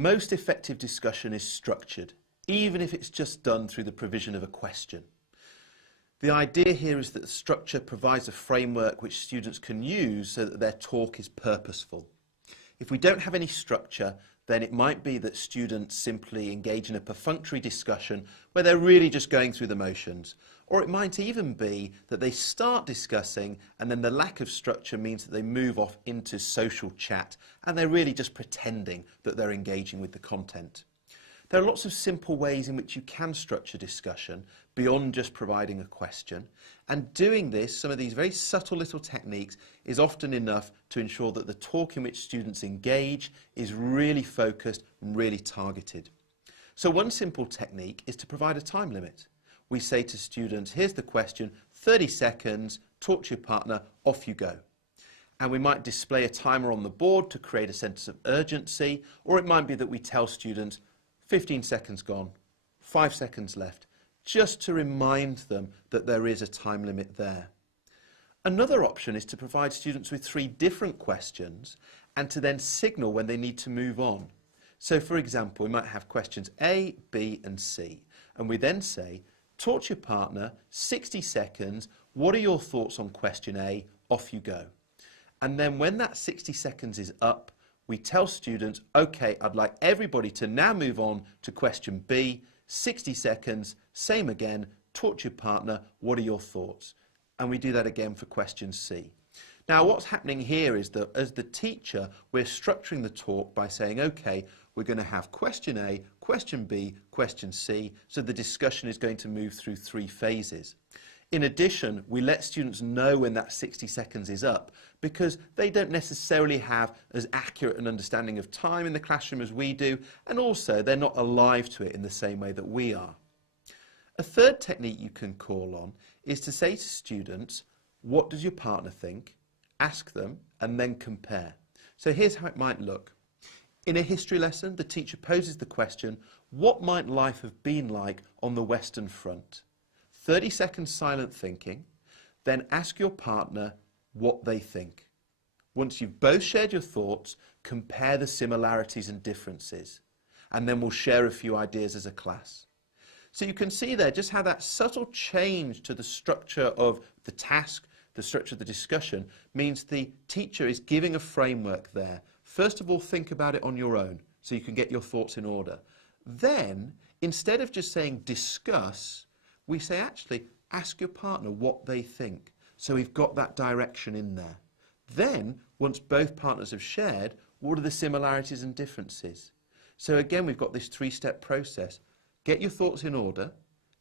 Most effective discussion is structured, even if it's just done through the provision of a question. The idea here is that the structure provides a framework which students can use so that their talk is purposeful. If we don't have any structure, then it might be that students simply engage in a perfunctory discussion where they're really just going through the motions. Or it might even be that they start discussing and then the lack of structure means that they move off into social chat and they're really just pretending that they're engaging with the content. There are lots of simple ways in which you can structure discussion beyond just providing a question, and doing this, some of these very subtle little techniques, is often enough to ensure that the talk in which students engage is really focused and really targeted. So one simple technique is to provide a time limit. We say to students, here's the question, 30 seconds, talk to your partner, off you go. And we might display a timer on the board to create a sense of urgency, or it might be that we tell students, 15 seconds gone, 5 seconds left, just to remind them that there is a time limit there. Another option is to provide students with 3 different questions and to then signal when they need to move on. So for example, we might have questions A, B and C, and we then say, talk to your partner, 60 seconds, what are your thoughts on question A, off you go. And then when that 60 seconds is up, we tell students, okay, I'd like everybody to now move on to question B, 60 seconds, same again, talk to your partner, what are your thoughts? And we do that again for question C. Now what's happening here is that as the teacher, we're structuring the talk by saying, okay, we're going to have question A, question B, question C, so the discussion is going to move through 3 phases. In addition, we let students know when that 60 seconds is up because they don't necessarily have as accurate an understanding of time in the classroom as we do, and also they're not alive to it in the same way that we are. A third technique you can call on is to say to students, what does your partner think? Ask them and then compare. So here's how it might look. In a history lesson, the teacher poses the question, what might life have been like on the Western Front? 30 seconds silent thinking, then ask your partner what they think. Once you've both shared your thoughts, compare the similarities and differences, and then we'll share a few ideas as a class. So you can see there just how that subtle change to the structure of the task, the structure of the discussion, means the teacher is giving a framework there. First of all, think about it on your own, so you can get your thoughts in order. Then, instead of just saying discuss, we say actually ask your partner what they think. So we've got that direction in there. Then, once both partners have shared, what are the similarities and differences? So again, we've got this 3-step process. Get your thoughts in order,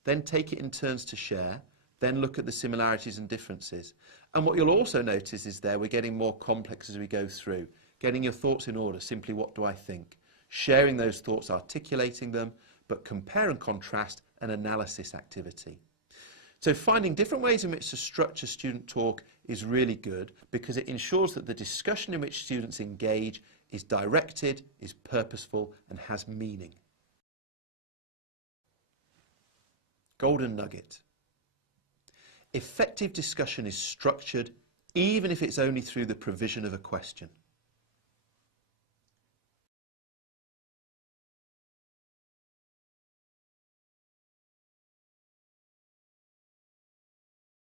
then take it in turns to share, then look at the similarities and differences. And what you'll also notice is there we're getting more complex as we go through. Getting your thoughts in order, simply what do I think? Sharing those thoughts, articulating them, but compare and contrast an analysis activity. So finding different ways in which to structure student talk is really good because it ensures that the discussion in which students engage is directed, is purposeful and has meaning. Golden nugget. Effective discussion is structured even if it's only through the provision of a question.